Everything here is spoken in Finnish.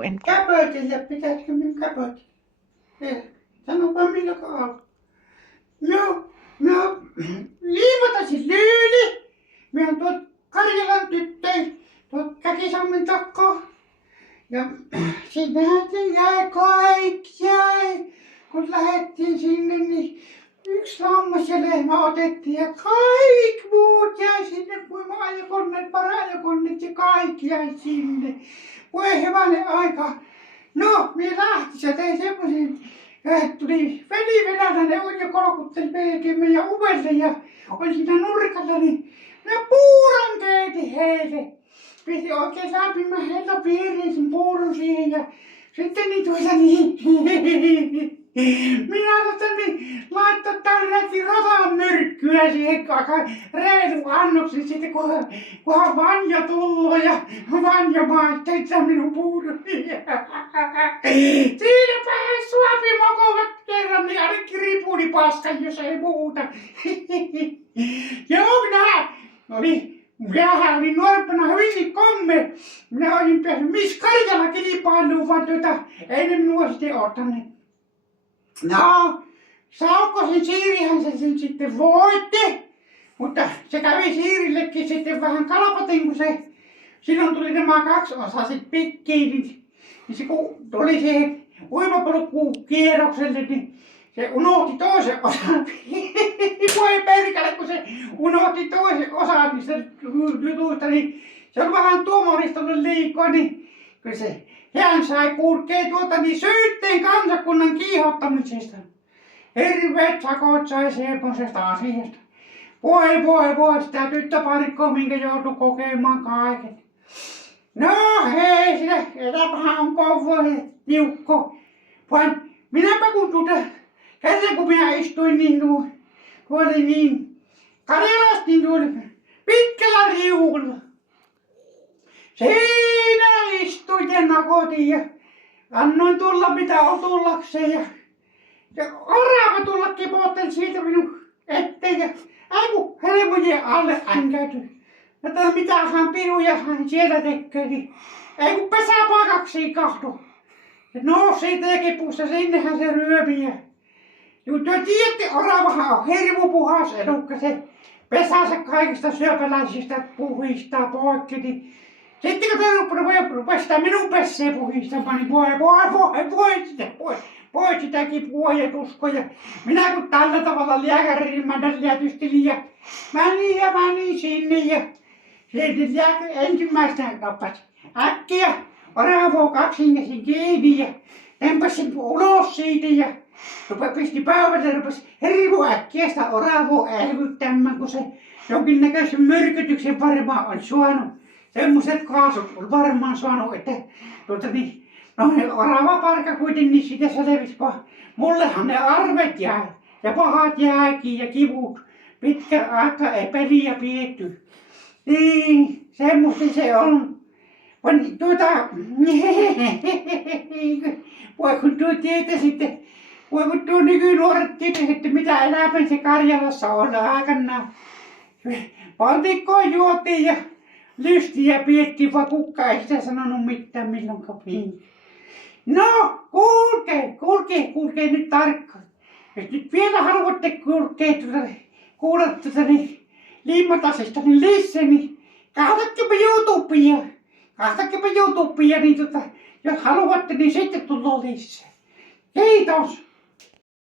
kun en... Käpötellä, pitäisikö minun käpötellä? Sanopa millä kautta. No, liimatasin Lyyli. Minä olen tuolta Karjalan tyttöjä, tuolta Käkisammen takkaa. Ja sinähän se jäi, kaikki jäi. Kun lähdettiin sinne, niin yksi lammas ja lehmä otettiin ja kaikki muut jäi sinne, kuin maajakonneet, parajakonneet ja kaikki jäi sinne. Voi hyvänen aika. No, minä lähtis ja tein semmoisen, että tuli veli-venäläinen on ja kolkutteli melkein meidän ovelle ja oli siinä nurkalla, niin minä puuron keitin heille. Pisti oikein lämpimän hellan piiriin sen puuron siihen ja sitten niin minä niin laittoi tällainen rotan myrkkyä siihen aika reilu annoksen sitten kunhan Vanja tulloo ja Vanja maistaa sitä minun puuron. Siinä pääsi suopi mokovat kerran, niin ainakin ripuli paskan, jos ei muuta. Joo, minähän olin nuorempana hyvinkin komme. Minä olin päässyt Miss Karjala kilpailuun, vaan ei ne minua sitten ottaneet. No, Saukkosen Siirihän sen sitten voitti, mutta se kävi Siirillekin sitten vähän kalpatin, kun se silloin tuli nämä kaksiosaiset pikkiin, niin se kun tuli siihen uimapolkuun kierrokselle, niin se unohti toisen osan. Voi perkele, kun se unohti toisen osan niistä jutuista, niin se on vähän tuomaristunut liikaa, niin kyllä se hän sai kulkea niin syytteen kansakunnan kiihottamisesta. Hirveet sakot sai semmoisesta asiasta. Voi, sitä tyttöparikkoa, minkä joutui kokemaan kaiken. No hei, sitä elämähän on kova ja tiukko. Vaan minäpä kun kerran kun minä istuin niin tuolla niin Karjalasta niin tuolla pitkällä riukulla. Siinä istuin ja nakotin ja annoin tulla mitä on tullakseen ja orava tulla kipotteli siitä minun eteen ja aiku helmojen alle änkäytyi. Ja mitähän pirujahan siellä tekee, niin ei kun pesäpaikaksi kahdu. No siitä ja kipussa sinnehän se ryömi ja te tiedätte, oravahan on hirmu puhas elukka, se pesänsä kaikista syöpäläisistä puhistaa poikki, niin sitten kun te rupesi sitä minun pesseen puhistamaan, niin voi sitä kipua ja tuskoja. Minä kun tällä tavalla lääkärin tietystin ja menin sinne ja sitten ensimmäistä nappasi äkkiä oravaa kaksinkäsin kiinni ja tempasin ulos siitä ja pisti päivät ja rupesi hirmu äkkiä sitä oravaa elvyttämään, kun se jonkinnäköisen myrkytyksen varmaan oli saanut. Semmoiset kaasut oli varmaan saanut, että oravaparka kuitenkin siitä selvisi paha. Mullehan ne arvet jäi ja pahat jääkin ja kivut pitkän aikaa epeliä pietty. Niin, semmoista se on. Vaan voi kun tietäisitte, voi kun tuo nykynuoret tietäisitte, mitä elämän se Karjalassa on aikanaan. Pantikkoa juotiin ja lystiä piettiin, vaan kukka ei sitä sanonut mitään milloinkaan viime. No, kuulkee nyt tarkkaan. Jos nyt vielä haluatte kuulla Liimatasesta niin lisää, niin kahtakkepa YouTubea, niin jos haluatte, niin sitten tulee lisää. Kiitos!